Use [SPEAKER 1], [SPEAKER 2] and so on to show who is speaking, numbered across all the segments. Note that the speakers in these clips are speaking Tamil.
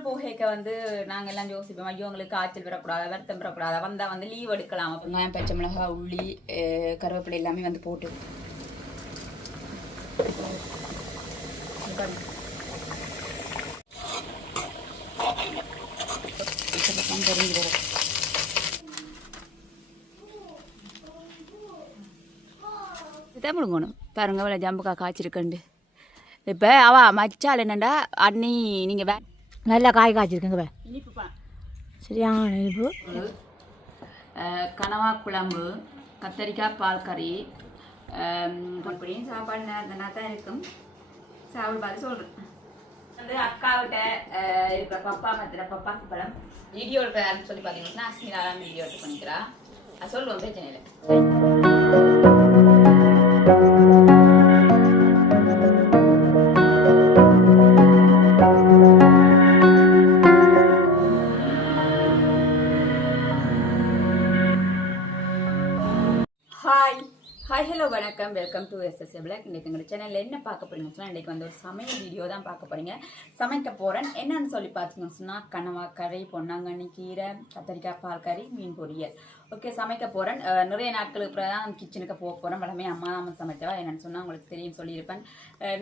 [SPEAKER 1] ஸ்கூல் போகைக்க வந்து நாங்கள் எல்லாம் யோசிப்போம் ஐயோ உங்களுக்கு காய்ச்சல் வரக்கூடாது வருத்தம் வரக்கூடாது வந்தால் வந்து லீவ் எடுக்கலாம். வெங்காயம் பச்சை மிளகா உள்ளி கருவேப்பிலை எல்லாமே வந்து போட்டு. தமிழ்கோணும் பாருங்க. இந்த ஜம்புக்கா காய்ச்சிருக்கண்டு இப்போ அவ மச்சால் என்னண்டா அன்னி நீங்கள் வே
[SPEAKER 2] நல்லா காய் காய்ச்சிருக்குங்க வே
[SPEAKER 1] இனிப்பு
[SPEAKER 2] சரியான இனிப்பு
[SPEAKER 1] கனவா குழம்பு கத்தரிக்காய் பால் கறி அப்படியும் சாப்பாடு நேரம் தான் இருக்கும் சாப்பிடு பார்த்து சொல்கிறேன் வந்து அக்காவிட்ட இருக்கிற பப்பா மத்திர பப்பாக்கு பழம் வீடியோ எடுக்கிறாருன்னு சொல்லி பார்த்தீங்கன்னா அஸ்மிதா தான் வீடியோ எடுத்து பண்ணிக்கிறா அது சொல்லுவோம் பிரச்சனை இல்லை வெல்கம் டு எஸ்எஸ் பிளாக் இன்றைக்கு எங்களோட சேனலில் என்ன பார்க்க போறீங்கன்னு சொன்னால் இன்றைக்கி வந்து ஒரு சமையல் வீடியோ தான் பார்க்க போறீங்க. சமைக்க போகிறேன் என்னன்னு சொல்லி பார்த்தீங்கன்னு சொன்னால் கனவா கறி பொன்னாங்கண்ணி கீரை கத்தரிக்காய் பால் கறி மீன் பொரியல். ஓகே சமைக்க போகிறேன் நிறைய நாட்களுக்கு தான் கிச்சனுக்கு போக போகிறேன் வளமே அம்மா தான் சமைத்தவா என்னன்னு சொன்னால் உங்களுக்கு தெரியும் சொல்லியிருப்பேன்.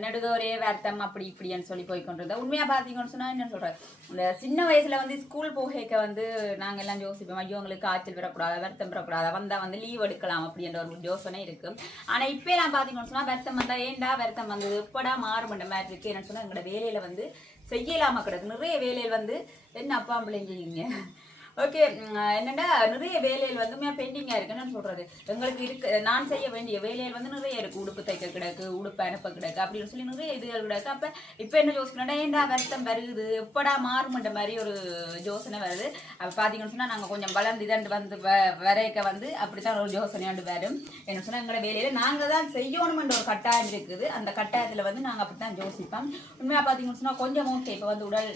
[SPEAKER 1] நெடுதோரே வருத்தம் அப்படி இப்படின்னு சொல்லி போய் கொண்டிருந்தேன் உண்மையாக பார்த்தீங்கன்னு சொன்னால் என்ன சொல்கிறேன் இந்த சின்ன வயசில் வந்து ஸ்கூல் போகைக்க வந்து நாங்கள் எல்லாம் யோசிப்போம் ஐயோ உங்களுக்கு காய்ச்சல் வரக்கூடாது? வருத்தம் வரக்கூடாது? வந்தால் வந்து லீவ் எடுக்கலாம் அப்படின்ற ஒரு யோசனை இருக்குது ஆனால் இப்போ எல்லாம் பார்த்தீங்கன்னு சொன்னால் வருத்தம் வந்தால் ஏன்டா வருத்தம் வந்தது? எப்படா மாறுபட்ட மாதிரி இருக்குது என்னென்னு சொன்னால் எங்களோட வேலையில் வந்து செய்யலாமா கிடக்கு நிறைய வேலையில் வந்து என்ன அப்பா பிள்ளைங்க ஓகே என்னென்னா நிறைய வேலையில் வந்து பெண்டிங்காக இருக்குன்னு சொல்கிறது எங்களுக்கு இருக்கு நான் செய்ய வேண்டிய வேலையில் வந்து நிறைய இருக்குது உடுப்பு தைக்க கிடக்கு உடுப்பு அனுப்ப கிடக்கு அப்படின்னு சொல்லி நிறைய இதுகள் கிடக்கு. அப்போ இப்போ என்ன யோசிக்கணும்னா ஏன்டா வருத்தம் வருது எப்படா மாறுமன்ற மாதிரி ஒரு யோசனை வருது. அப்போ பார்த்தீங்கன்னு சொன்னால் நாங்கள் கொஞ்சம் வளர்ந்து இதண்டு வந்து வ- வரைக்க வந்து அப்படித்தான் ஒரு யோசனையாண்டு வரும். என்ன சொன்னால் எங்களோட வேலையில் நாங்கள் தான் செய்யணுமென்ற ஒரு கட்டாயம் இருக்குது. அந்த கட்டாயத்தில் வந்து நாங்கள் அப்படி தான் யோசிப்போம். உண்மையாக பார்த்தீங்கன்னு சொன்னால் கொஞ்சம் ஓகே இப்போ வந்து உடல்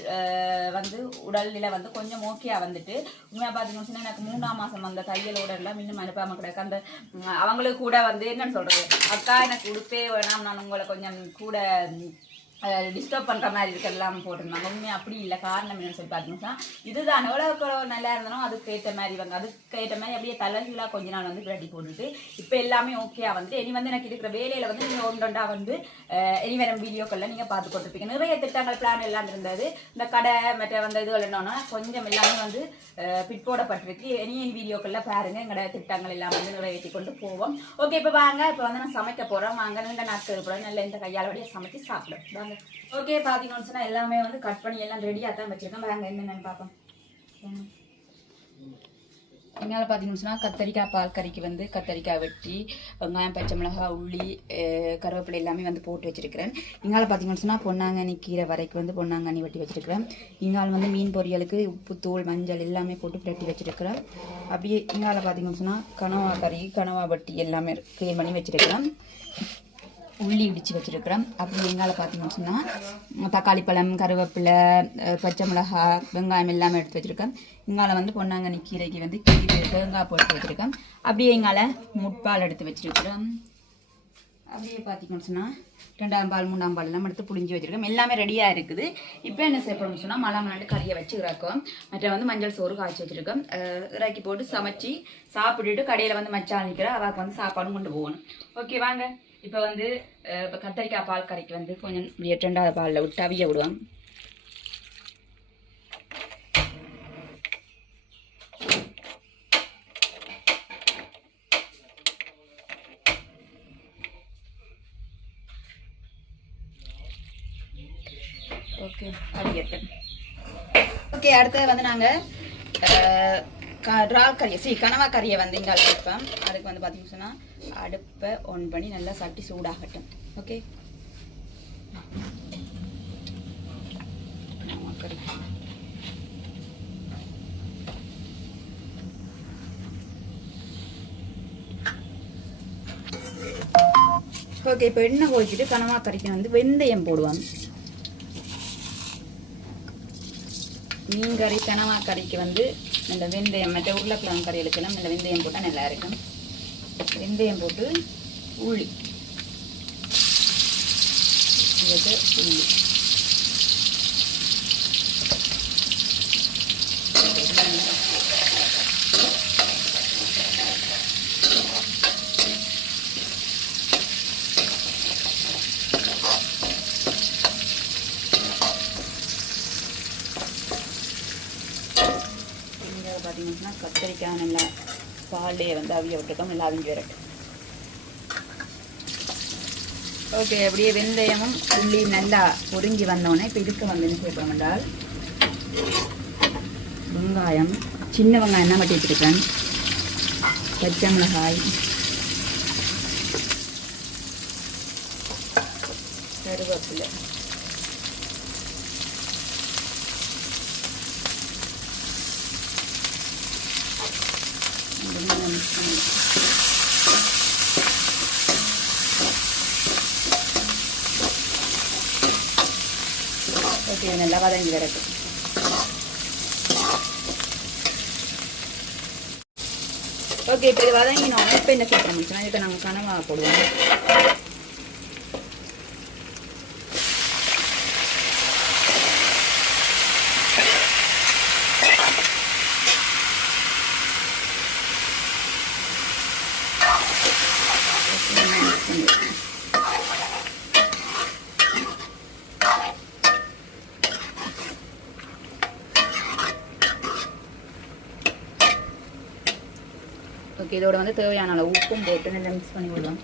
[SPEAKER 1] வந்து உடல்நிலை வந்து கொஞ்சம் ஓகேயாக வந்துட்டு உண்மையாக பார்த்தீங்கன்னு சொன்னால் எனக்கு மூணாம் மாதம் அந்த தையலோட எல்லாம் இன்னும் அனுப்பாமல் கிடக்கு. அந்த அவங்களுக்கு கூட வந்து என்னன்னு சொல்கிறது அக்கா எனக்கு உடுப்பே வேணாம். நான் உங்களை கொஞ்சம் கூட டிஸ்டர்ப் பண்ணுற மாதிரி இருக்கலாம் போட்டிருந்தாங்க. உண்மையாக அப்படி இல்லை. காரணம் என்னன்னு சொல்லி பார்த்தீங்கன்னா இதுதான். எவ்வளோக்கு எவ்வளோ நல்லா இருந்தாலும் அதுக்கு ஏற்ற மாதிரி வந்து அதுக்கு ஏற்ற மாதிரி அப்படியே தலைகீழாக கொஞ்ச நாள் வந்து ரெடி போட்டுட்டு இப்போ எல்லாமே ஓகே வந்து இனி வந்து எனக்கு இருக்கிற வேலையில் வந்து நீங்கள் ஒன்றொண்டா வந்து இனி வரும் வீடியோக்களில் நீங்கள் பார்த்து கொடுத்துருப்பீங்க நிறைய திட்டங்கள் பிளான் எல்லாம் இருந்தது. இந்த கடை மற்ற வந்து இதுகள் என்னன்னா கொஞ்சம் எல்லாமே வந்து பிற்போடப்பட்டிருக்கு. இனி என் வீடியோக்களில் பாருங்க. எங்களோட திட்டங்கள் எல்லாம் வந்து நிறைவேற்றி கொண்டு போவோம். ஓகே இப்போ வாங்க. இப்போ வந்து நான் சமைக்க போகிறோம் வாங்க. இந்த நாட்கள் கூட நல்ல இந்த கையால் வழியாக சமைச்சு சாப்பிடும். வாங்க. ஓகே பார்த்தீங்கன்னு சொன்னால் எல்லாமே வந்து கட் பண்ணி எல்லாம் ரெடியாக தான் வச்சுருக்கோம். வாங்க என்னென்னு பார்ப்போம். என்னால் பார்த்தீங்கன்னு சொன்னால் கத்தரிக்காய் பால் கறிக்கு வந்து கத்தரிக்காய் வெட்டி வெங்காயம் பச்சை மிளகாய் உள்ளி கருவேப்பிலை எல்லாமே வந்து போட்டு வச்சிருக்கிறேன். இங்கால பார்த்தீங்கன்னு சொன்னால் பொன்னாங்கண்ணி கீரை வரைக்கும் வந்து பொன்னாங்கண்ணி வெட்டி வச்சிருக்கிறேன். இங்கால் வந்து மீன் பொரியலுக்கு உப்பு தூள் மஞ்சள் எல்லாமே போட்டு பிரட்டி வச்சிருக்கிறேன். அப்படியே இங்கால பார்த்தீங்கன்னு சொன்னால் கனவா கறி கனவா வட்டி எல்லாமே க்ளீன் பண்ணி வச்சிருக்கிறேன். உள்ளி இடித்து வச்சிருக்கிறேன். அப்புறம் வெங்காயம் பார்த்தீங்கன்னு சொன்னால் தக்காளி பழம் கருவேப்பிலை பச்சை மிளகா வெங்காயம் எல்லாமே எடுத்து வச்சுருக்கேன். இங்கால வந்து பொன்னாங்கண்ணி கீரைக்கு வந்து கீரை தேங்காய் போட்டு வச்சுருக்கேன். அப்படியே எங்கால முட்பால் எடுத்து வச்சுருக்கிறோம் அப்படியே பார்த்தீங்கன்னு சொன்னால் ரெண்டாம் பால் மூணாம் பால் எல்லாம் எடுத்து புளிஞ்சு வச்சுருக்கோம் எல்லாமே ரெடியாக இருக்குது. இப்போ என்ன செய்யணும்னு சொன்னால் மழை மலாண்டு கறியை வச்சு மற்ற வந்து மஞ்சள் சோறு காய்ச்சி வச்சிருக்கோம். இறக்கி போட்டு சமைச்சி சாப்பிட்டுட்டு கடையில் வந்து மச்சான் நிற்கிற அவளுக்கு வந்து சாப்பாடும் கொண்டு போகணும். ஓகே வாங்க. இப்போ வந்து இப்போ கத்தரிக்காய் பால் கறிக்கு வந்து கொஞ்சம் இப்படியே ரெண்டாவது பாலில் விட்டு அவிய விடுவோம் ஓகே அவியட்டும். ஓகே அடுத்தது வந்து நாங்கள் இறால் கறியை சி கனவா கறியை வந்து இங்கே வைப்போம் அதுக்கு வந்து பார்த்தீங்கன்னா சொன்னால் அடுப்பை ஆன் பண்ணி நல்லா சட்டி சூடாகட்டும். ஓகே ஓகே இப்போ எண்ணெய் கொதிச்சுட்டு கனவா கறிக்கு வந்து வெந்தயம் போடுவாங்க மீன் கறி கனவா கறிக்கு வந்து இந்த வெந்தயம் மற்ற உருளைக்கிழங்கு கறிகளுக்கெல்லாம் இந்த வெந்தயம் போட்டால் நல்லா இருக்கும். வெந்தயம் போட்டு உள்ளி. உள்ளி இங்கே பார்த்தீங்கன்னா கத்திரிக்காய் நல்லா பால்லையே வந்து அவிய விட்டுருக்கோம் நல்லா அவிஞ்சு வரட்டும் ஓகே அப்படியே வெந்தயமும் உள்ளி நல்லா பொறிஞ்சி வந்தோடனே இப்போ இதுக்கு வந்து என்ன செய்யப்படும் என்றால் வெங்காயம் சின்ன வெங்காயம் தான் வெட்டி வச்சுருக்கேன் பச்சை மிளகாய் கருவேப்பிலை. ஓகே இது வதங்கி வரட்டும் ஓகே இப்போ இது வதங்கினோம் இப்போ என்ன சேர்க்க முடிச்சுன்னா இப்போ நாங்கள் கனவாக போடுவோம் ஓகே இதோட வந்து தேவையான அளவு உப்பும் போட்டு நல்லா மிக்ஸ் பண்ணி விடலாம்.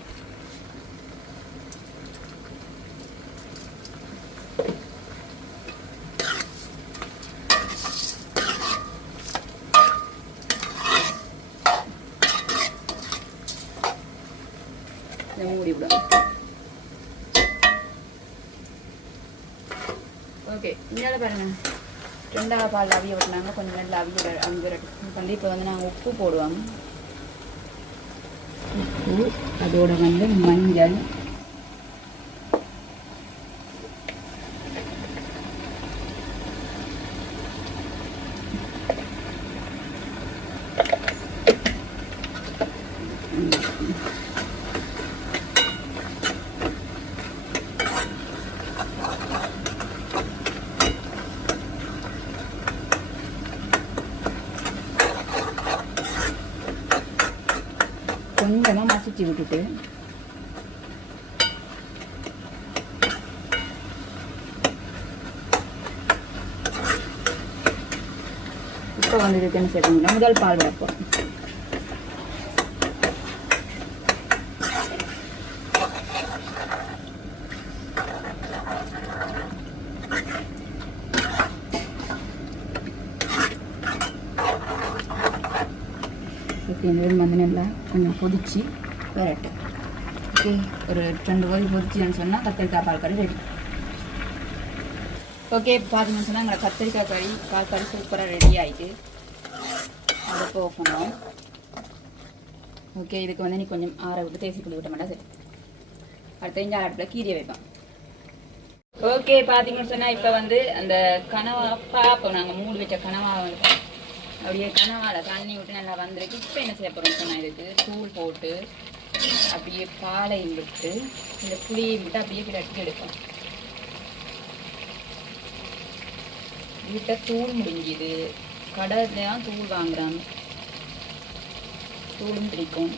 [SPEAKER 1] மூடி விடலாம். ஓகே இந்தால பாருங்க. ரெண்டாவது பால் அவிய விட்டுனாங்க. கொஞ்சம் நல்லா அவிய அங்கே பண்ணி இப்போ வந்து நாங்கள் உப்பு போடுவாங்க உப்பு அதோடு வந்து மஞ்சள் கொஞ்சமாக விட்டுட்டு. இப்போ வந்து இதுக்குன்னு என்ன முதல் பால் விடப்போம் ஓகே வந்து நல்லா கொஞ்சம் கொதிச்சு வரட்டும் ஓகே ஒரு ரெண்டு கோழி கொதிச்சுன்னு சொன்னால் கத்திரிக்காய் பால் கறி ரெடி ஓகே பார்த்தீங்கன்னு சொன்னால் எங்களை கத்திரிக்காய் கறி பால் கறி சூப்பராக ரெடி ஆகிட்டு அடுப்பு ஓப்பன் பண்ணுவோம். ஓகே இதுக்கு வந்து நீ கொஞ்சம் ஆற விட்டு தேசி புளி விட்ட மாட்டா சரி. அடுத்த இங்கே அடுப்பில் கீரியை வைப்போம். ஓகே பார்த்தீங்கன்னு சொன்னால் இப்போ வந்து அந்த கனவா பார்ப்போம் நாங்கள் மூடி வச்ச கனவா வந்து. அப்படியே கனவாவில் தண்ணி விட்டு நல்லா வந்திருக்கு. இப்போ என்ன செய்ய போகிறோம் சொன்னால் இதுக்கு தூள் போட்டு அப்படியே பாலையும் விட்டு இந்த புளியை விட்டு அப்படியே கிடட்டி எடுப்போம். வீட்டை தூள் முடிஞ்சுது. கடையில் தான் தூள் வாங்குறாங்க. தூளும் பிடிக்கும்.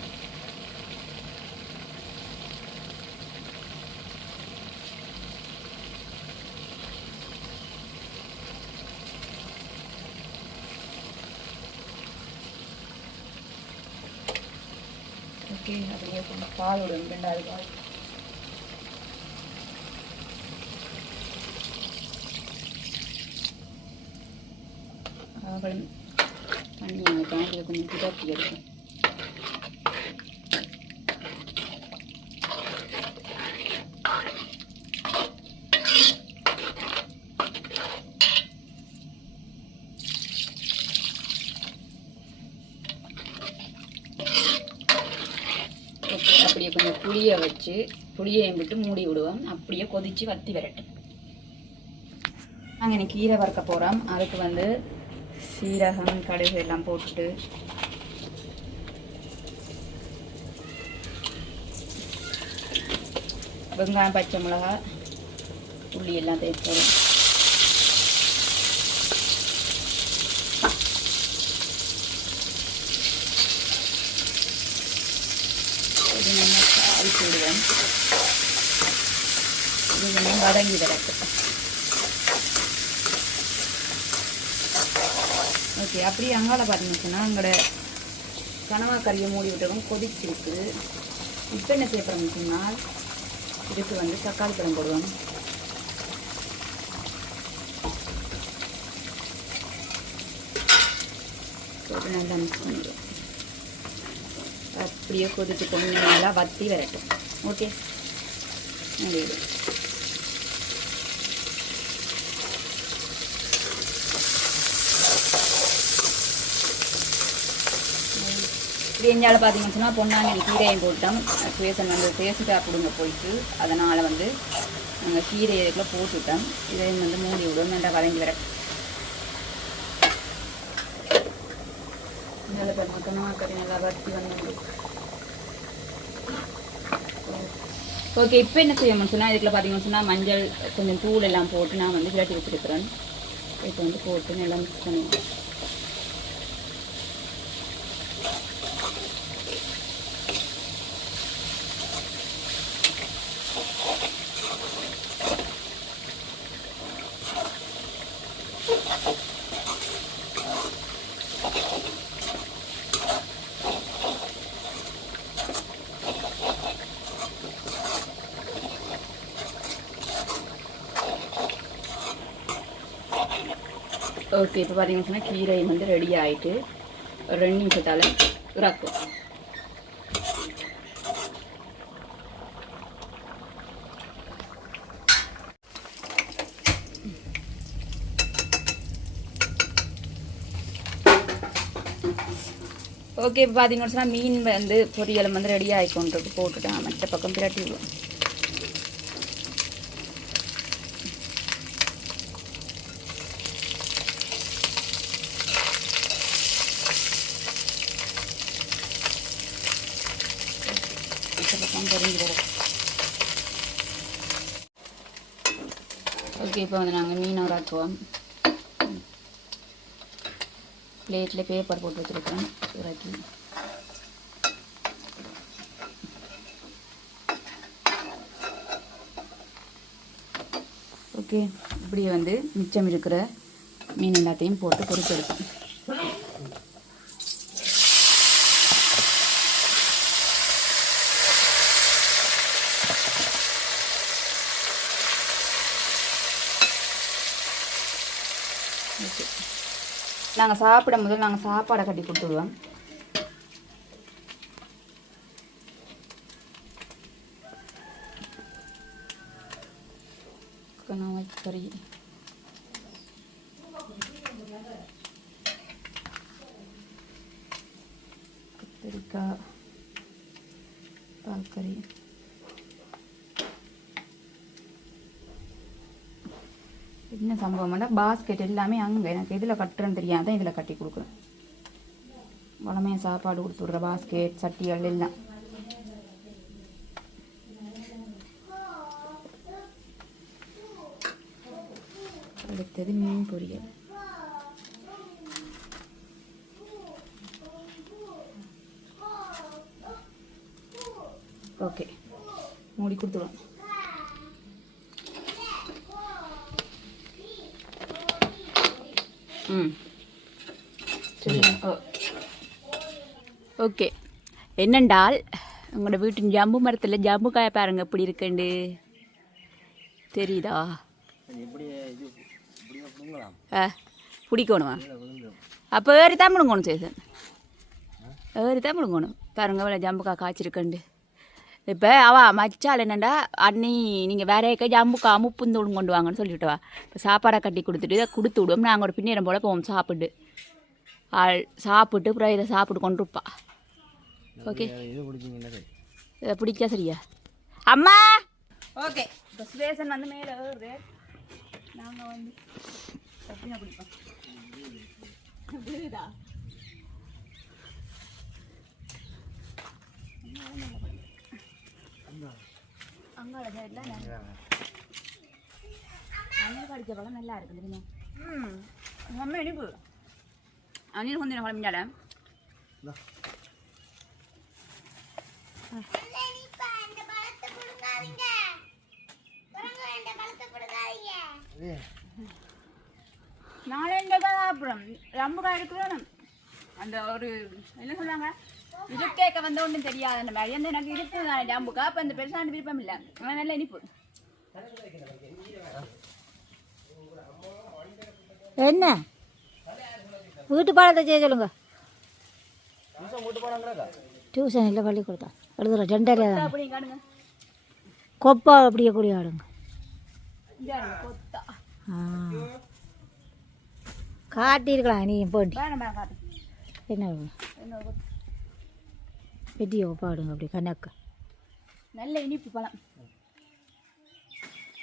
[SPEAKER 1] ஓகே அப்படியே கொஞ்சம் பால் விடும் ரெண்டாவது பால் அவங்களும் தண்ணி அந்த பேண்டில் கொஞ்சம் கிடப்பி எடுக்கும் இந்த புளியை வச்சு புளியையும் விட்டு மூடி விடுவோம். அப்படியே கொதித்து வத்தி விரட்டும். நாங்கள் இன்னைக்கு கீரை வறுக்க போகிறோம் அதுக்கு வந்து சீரகம் கடுகு எல்லாம் போட்டுட்டு. வெங்காயம் பச்சை மிளகாய் உள்ளி எல்லாம் தேய்ச்சி இது கொஞ்சம் வதங்கி வரட்டும். ஓகே அப்படியே அங்கால பார்த்தீங்கன்னா சொன்னால் கனவா கறியை மூடி விட்டதும் கொதிச்சிருக்கு இப்போ என்ன செய்ய சொன்னால் இதுக்கு வந்து தக்காளி பழம் போடுவோம். போட்டு நல்லா மிக்ஸ் பண்ணிடுவோம். அப்படியே கொதித்து கொஞ்சம் நல்லா வத்தி வரட்டும். ஓகே முடியுது இப்படி பார்த்தீங்கன்னு சொன்னால் பொன்னாங்கண்ணி கீரையும் போட்டோம். பேசன் வந்து பேசிட்டா கொடுங்க போயிட்டு அதனால் வந்து நாங்கள் கீரையில இதுக்குள்ளே போட்டுவிட்டோம் இதையும் வந்து மூடி விடும் நல்லா வதங்கி வர நல்லா பாருங்க. கறி நல்லா வத்தி வந்து ஓகே இப்போ என்ன செய்யணும்னு சொன்னால் இதுக்குள்ள பார்த்தீங்கன்னு சொன்னால் மஞ்சள் கொஞ்சம் தூள் எல்லாம் போட்டு நான் வந்து விரட்டி வச்சுருக்கிறேன். இப்போ வந்து போட்டு நல்லா மிக்ஸ் பண்ணிடுவேன் ஓகே இப்போ பார்த்தீங்கன்னு சொன்னால் கீரை வந்து ரெடி ஆயிட்டு ஒரு ரெண்டு நிமிஷத்தால் இறக்கும். ஓகே இப்போ பார்த்தீங்கன்னு சொன்னால் மீன் வந்து பொரியல் வந்து ரெடி ஆகிக்கொண்டு போட்டுட்டேன். மற்ற பக்கம் பிரட்டி விடுவோம். மற்ற வரும் ஓகே இப்போ வந்து நாங்கள் மீன் உராக்குவோம் பிளேட்டில் பேப்பர் போட்டு வச்சுருக்கோம் உராக்கி ஓகே இப்படி வந்து மிச்சம் இருக்கிற மீன் எல்லாத்தையும் போட்டு பொரிச்செடுப்போம் ஓகே நாங்கள் சாப்பிடும் போது நாங்கள் சாப்பாடை கட்டி கொடுத்துடுவோம் கனவாய் கறி கத்திரிக்காய் பால் கறி என்ன சம்பவம்னா பாஸ்கெட் எல்லாமே அங்கே எனக்கு இதில் கட்டுறேன்னு தான் இதில் கட்டி கொடுக்குறேன். வளமையாக சாப்பாடு கொடுத்து விட்ற பாஸ்கெட் சட்டிகள் எல்லாம். அடுத்தது மீன் பொரியல். ஓகே மூடி கொடுத்துருவோம் ம் சரி ஓ ஓகே. என்னண்டால் உங்களோட வீட்டின் ஜம்பு மரத்தில் ஜம்பு காய பாருங்க எப்படி இருக்குண்டு? தெரியுதா? ஆ பிடிக்கணுமா? அப்போ ஏறி தான் முழுங்கணும் சேசன். ஏறி தான் முழுங்கணும். பாருங்க இவ்வளோ ஜாம்புக்காய் காய்ச்சிருக்கண்டு. இப்போ அவ மச்சால் என்னண்டா அண்ணி நீங்கள் வேற ஏக்க ஜம்புக்கா முப்புந்தூளும் கொண்டு வாங்கன்னு சொல்லிவிட்டு வா. இப்போ சாப்பாடை கட்டி கொடுத்துட்டு இதை கொடுத்து விடுவோம் நாங்கள் ஒரு பின்னேரம் போல் போவோம் சாப்பிட்டு. ஆள் சாப்பிட்டு அப்புறம் இதை சாப்பிட்டு கொண்டு இருப்பா. ஓகே. இதை பிடிச்சா சரியா? அம்மா! ஓகே. இப்போ சுரேசன் வந்து மேலே ஏறுது. நாங்கள் வந்து பிடிப்போம் புரியுதா? அங்காள சைடில் அணில் கடிச்ச பழம் நல்லா இருக்குது ம் ரொம்ப இனிப்பு அணில் கொஞ்சம் குழம்பிஞ்சால நாலு தான் அப்புறம் ரொம்ப இருக்கிறோம் அந்த ஒரு என்ன சொல்லுவாங்க? கேட்க வந்த ஒன்றும் தெரியாது அந்த மாதிரி அந்த எனக்கு இருக்கு நான் ஜம்புக்கா அப்போ அந்த பெருசான விருப்பம் இல்லை ஆனால் நல்ல இனிப்பு
[SPEAKER 2] என்ன வீட்டு பாடத்தை செய்ய சொல்லுங்க டியூஷன் இல்லை பள்ளிக்கூடத்தான் எழுதுறோம் ரெண்டரை தான்
[SPEAKER 1] அப்படி காணுங்க
[SPEAKER 2] கொப்பா அப்படியே கூடி ஆடுங்க காட்டியிருக்கலாம் நீ போட்டி என்ன. வெட்டியோ பாடுங்க அப்படி கணக்கு
[SPEAKER 1] நல்ல இனிப்பு பழம்.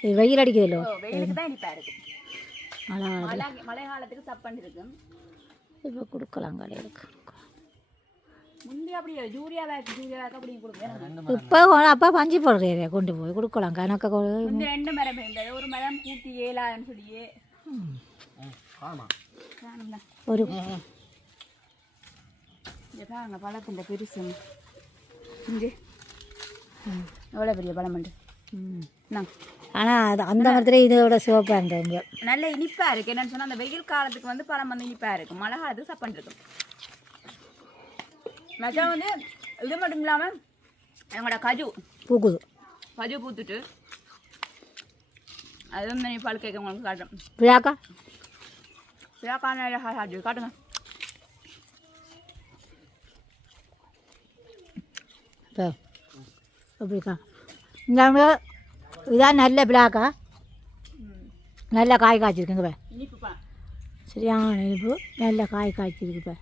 [SPEAKER 2] இது வெயில் அடிக்குதല്ലോ
[SPEAKER 1] ஓ வெயிலுக்கு தான் இனிப்பா இருக்கு.
[SPEAKER 2] மழை
[SPEAKER 1] மழை மழை காலத்துக்கு சப்பண்டு இருக்கு
[SPEAKER 2] இப்போ கொடுக்கலாம்
[SPEAKER 1] கொடுக்குறேன்
[SPEAKER 2] இப்போ அப்பா பஞ்சு போடுறே கொண்டு போய் கொடுக்கலாம். கணக்க
[SPEAKER 1] ரெண்டு மரம் ஒரு மரம் கூட்டி ஏலான்னு சொல்லியே.
[SPEAKER 2] ஒரு
[SPEAKER 1] இங்கே பாருங்க பழத்தின் பெருசு இங்கே. எவ்வளோ பெரிய பழம் உண்டு?
[SPEAKER 2] ம்.
[SPEAKER 1] நான்
[SPEAKER 2] ஆனால் அது அந்த மரத்துல இதோட சிவப்பாக இருந்தவங்க
[SPEAKER 1] நல்ல இனிப்பா இருக்கு. என்னன்னு சொன்னா அந்த வெயில் காலத்துக்கு வந்து பழம் வந்து இனிப்பா இருக்கும் மழை காலத்துக்கு சப்பன் இருக்கும் மச்சான் வந்து இது மட்டும் இல்லாம எங்களோட கஜு.
[SPEAKER 2] பூக்குது.
[SPEAKER 1] கஜு பூத்துட்டு அது வந்து நீ பால் கேட்க உங்களுக்கு காட்டும்
[SPEAKER 2] பிரியாக்கா?
[SPEAKER 1] காஜு காட்டுங்க.
[SPEAKER 2] இப்போ அப்படிக்கா இங்கே இதான் நல்ல பிளாக்கா
[SPEAKER 1] நல்லா
[SPEAKER 2] நல்ல காய் காய்ச்சிருக்குங்க இப்போ சரியான இனிப்பு நல்ல காய் காய்ச்சிருக்கு இப்போ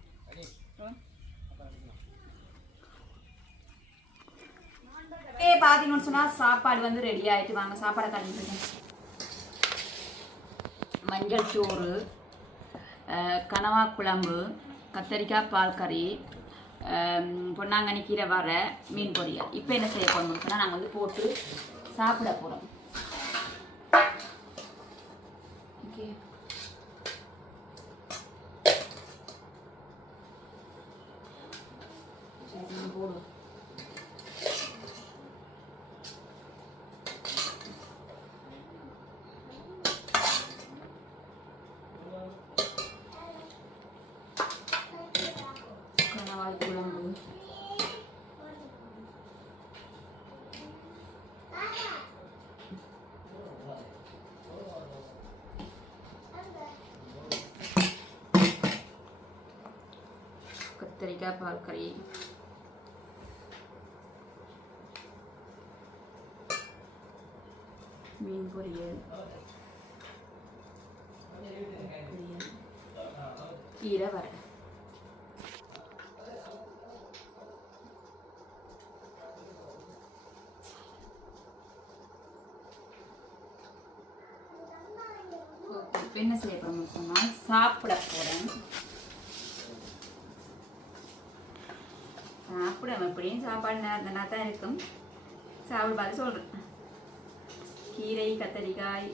[SPEAKER 1] ஏ பார்த்தீங்கன்னு சொன்னால் சாப்பாடு வந்து ரெடி ஆகிட்டு வாங்க சாப்பாடை கழிஞ்சிருக்கேன் மஞ்சள் சோறு கனவா குழம்பு கத்தரிக்காய் பால் கறி பொன்னாங்கண்ணி கீரை வர மீன் பொரியல். இப்போ என்ன செய்ய போகிறோம்னு சொன்னால் நாங்கள் வந்து போட்டு சாப்பிட போகிறோம் ஓகே. போடுவோம் கத்தரிக்காய் பால் மீன் பொரியல் பொரியல். கீரை என்ன செய்ய போகிறோம்னு சொன்னால் சாப்பிட போகிறேன் அப்படியும் சாப்பாடு நேரத்தினா தான் இருக்கும். சாப்பிட பார்த்து சொல்கிறேன் கீரை கத்தரிக்காய்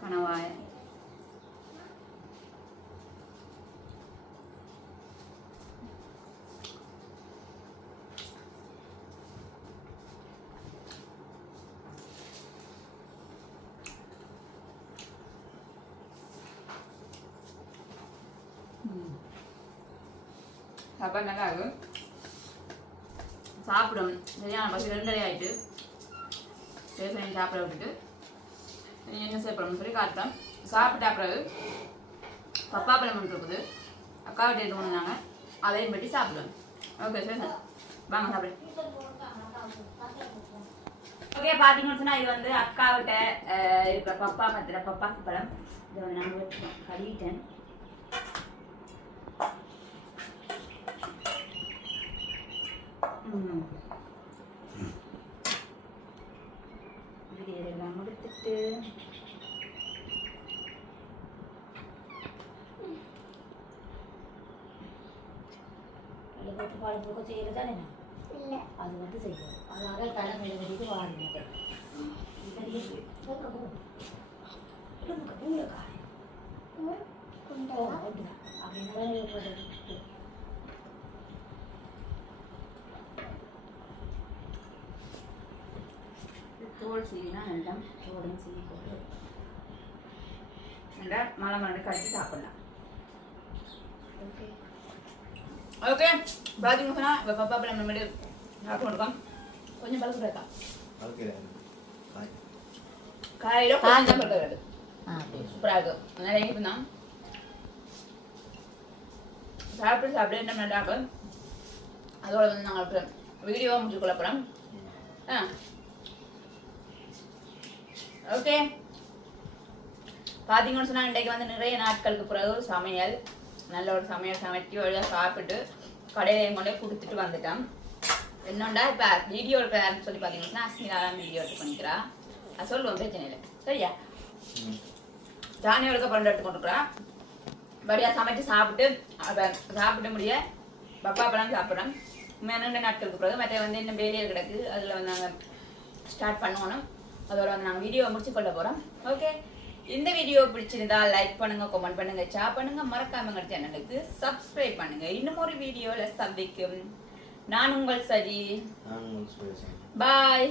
[SPEAKER 1] கணவாய். சாப்பாடு நல்லா இருக்கும். சாப்பிடும் சரியான பசி ரெண்டரை ஆகிட்டு சரி சரி சாப்பிட விட்டுட்டு என்ன செய்யப்படணும்னு சொல்லி காட்டேன் சாப்பிட்டா பிறகு பப்பா பழம் இருக்குது. அக்கா வீட்டு எடுத்து கொண்டாங்க அதையும் பற்றி சாப்பிடுவேன் ஓகே சரி சார். வாங்க சாப்பிடு. ஓகே பார்த்தீங்கன்னா இது வந்து அக்காவிட்ட அஹ், இருக்கிற பப்பா மத்திர பப்பாக்கு பழம். இதை வந்து நான் கழுவிட்டேன். ம். இது இதெல்லாம் முடித்துட்டு
[SPEAKER 2] அதில் போட்டு பால் போக்க செய்கிறது தானே இல்லை அது மலை
[SPEAKER 1] மலை கடிச்சு சாப்பிடலாம்.
[SPEAKER 2] ஓகே
[SPEAKER 1] பார்த்தீங்க சொன்னா இப்போ பப்பா பழம் நம்ம சாப்பிட்டு இருக்கோம் கொஞ்சம் பழக்கம் இருக்கா? காலையில் கொஞ்சம் தான்
[SPEAKER 2] பேசு
[SPEAKER 1] சூப்பராக இருக்கும் அதனால எங்கே தான். சாப்பிட்டு சாப்பிட்டு என்ன பண்ணாங்க அதோட வந்து நாங்கள் வீடியோவை முடிச்சு கொள்ள போகிறோம் ஆ. ஓகே பார்த்தீங்கன்னு சொன்னால் இன்றைக்கு வந்து நிறைய நாட்களுக்கு பிறகு ஒரு சமையல் நல்ல ஒரு சமையல் சமைச்சு ஒழுங்காக சாப்பிட்டு கடையில் கொண்டே கொடுத்துட்டு வந்துட்டோம். என்னண்டா இப்போ வீடியோ எடுக்கிறாருன்னு சொல்லி பார்த்தீங்கன்னா அஸ்மிதா தான் வீடியோ எடுத்து பண்ணிக்கிறா. அது சொல்லுவோம் பிரச்சனை இல்லை. சரியா? ஜானியோட பரண்டு எடுத்து கொண்டுக்கிறா படியாக சமைச்சு சாப்பிட்டு அப்போ சாப்பிட முடிய பப்பா பழம் சாப்பிட்றோம் ரெண்டு நாட்களுக்கு பிறகு மற்ற வந்து இன்னும் வேலையில் கிடக்கு. அதில் வந்து நாங்கள் ஸ்டார்ட் பண்ணணும். அதோட வந்து நாங்கள் வீடியோ முடிச்சு கொள்ள போகிறோம் ஓகே இந்த வீடியோ பிடிச்சிருந்தா லைக் பண்ணுங்க கமெண்ட் பண்ணுங்க ஷேர் பண்ணுங்க. மறக்காம எங்கள் சேனலுக்கு சப்ஸ்கிரைப் பண்ணுங்க. இன்னும் ஒரு வீடியோவில் சந்திக்கும். நான் உங்கள் சரி பாய்